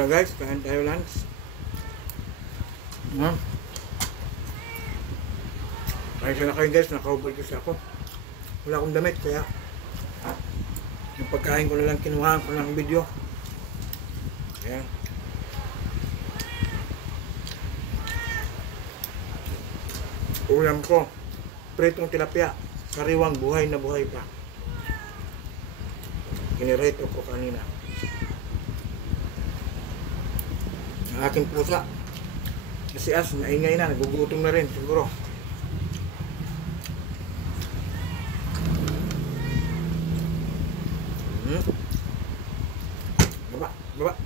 Tara guys, kain tayo lunch. Ayos na kayo guys, nakaubal kasi ako. Wala akong damit, kaya yung pagkain ko na lang kinuhaan ko ng video. Ayan. Ulam ko, pritong tilapia, sariwang buhay na buhay pa. Kinirito ko kanina. Ang aking pusa, kasi as, maingay na, nagugutom na rin siguro. Baba, baba.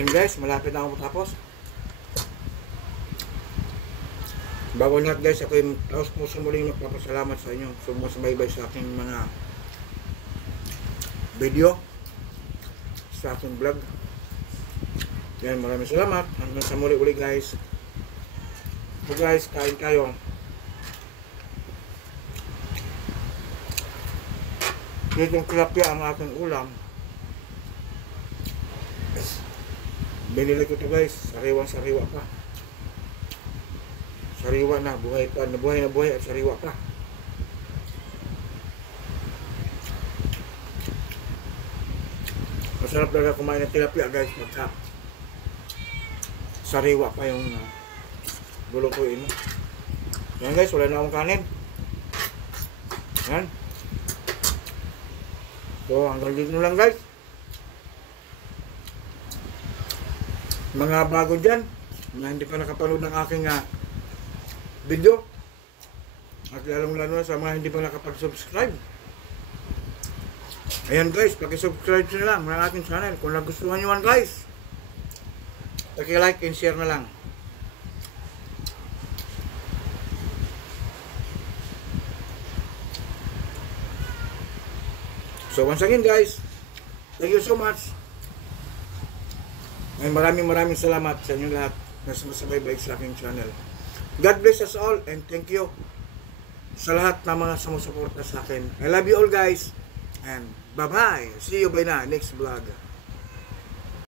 Yan guys, malapit na ako matapos. Bago lahat guys, ako yung taos puso muling magpapasalamat sa inyo. Sumasubaybay sa aking mga video, sa aking vlog. Yan, maraming salamat. Hanggang sa muli guys. So guys, kain tayo. Ditong tilapia ang aking ulam. Binili ko to guys, sariwang-sariwa pa. Sariwa na, buhay pa, nabuhay na buhay at sariwa pa. Masarap talaga kumain ng tilapia guys, pagka sariwa pa yung lulutuin mo. Yan guys, wala na akong kanin. Yan. So, hanggang dito lang guys. Mga bago dyan, na hindi pa nakapanood ng aking video, at lalong lalo sa mga hindi pa nakapag-subscribe, ayan guys, paki-subscribe nyo lang ng aking channel. Kung nagustuhan nyo man guys, paki-like and share na lang. So once again guys, thank you so much. Ay maraming salamat sa inyo lahat na sumasabay sa aking channel. God bless us all and thank you sa lahat ng mga sumusuporta sa akin. I love you all guys and bye bye. See you by na next vlog.